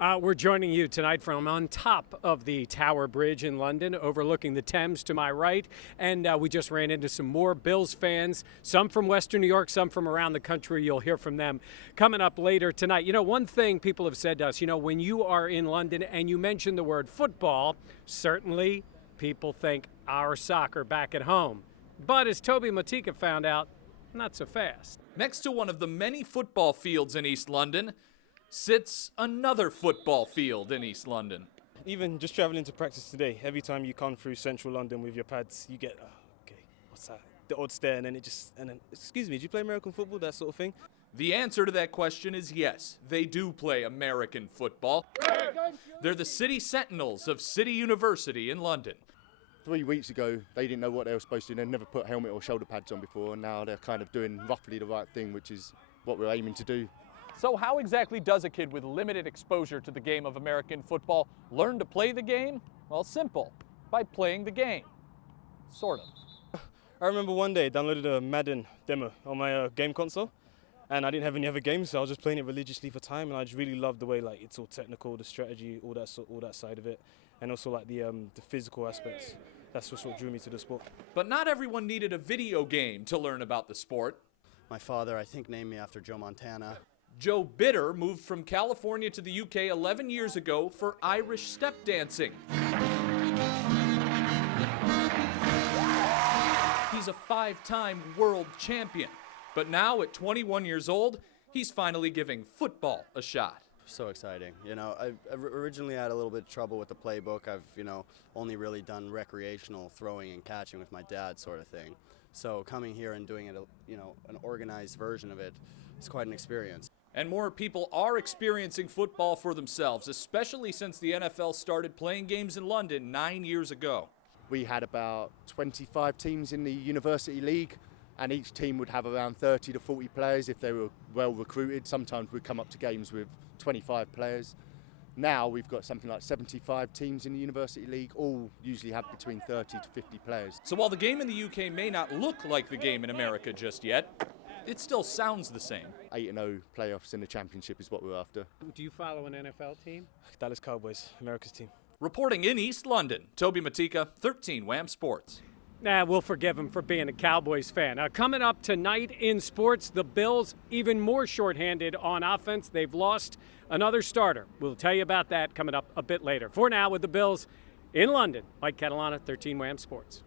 We're joining you tonight from on top of the Tower Bridge in London, overlooking the Thames to my right. And we just ran into some more Bills fans, some from Western New York, some from around the country. You'll hear from them coming up later tonight. You know, one thing people have said to us, when you are in London and you mention the word football, certainly people think our soccer back at home. But as Toby Matika found out, not so fast. Next to one of the many football fields in East London sits another football field in East London. Even just travelling to practice today, every time you come through central London with your pads, you get, okay, what's that? The odd stare, and then excuse me, do you play American football, that sort of thing? The answer to that question is yes, they do play American football. They're the City Sentinels of City University in London. 3 weeks ago, they didn't know what they were supposed to do. They'd never put helmet or shoulder pads on before, and now they're kind of doing roughly the right thing, which is what we're aiming to do. So how exactly does a kid with limited exposure to the game of American football learn to play the game? Well, simple, by playing the game. Sort of. I remember one day I downloaded a Madden demo on my game console, and I didn't have any other games, so I was just playing it religiously for time, and I just really loved the way it's all technical, the strategy, all that side of it, and also the physical aspects. That's what sort of drew me to the sport. But not everyone needed a video game to learn about the sport. My father, I think, named me after Joe Montana. Joe Bitter moved from California to the UK 11 years ago for Irish step dancing. He's a 5-time world champion, but now at 21 years old, he's finally giving football a shot. So exciting. I originally had a little bit of trouble with the playbook. I've, only really done recreational throwing and catching with my dad sort of thing. So coming here and doing it, an organized version of it, it's quite an experience. And more people are experiencing football for themselves, especially since the NFL started playing games in London 9 years ago. We had about 25 teams in the University League, and each team would have around 30 to 40 players if they were well recruited. Sometimes we'd come up to games with 25 players. Now we've got something like 75 teams in the University League, all usually have between 30 to 50 players. So while the game in the UK may not look like the game in America just yet, it still sounds the same. 8-0 playoffs in the championship is what we're after. Do you follow an NFL team? Dallas Cowboys, America's team. Reporting in East London, Toby Matika, 13 Wham Sports. We'll forgive him for being a Cowboys fan. Coming up tonight in sports, the Bills even more shorthanded on offense. They've lost another starter. We'll tell you about that coming up a bit later. For now, with the Bills in London, Mike Catalana, 13 Wham Sports.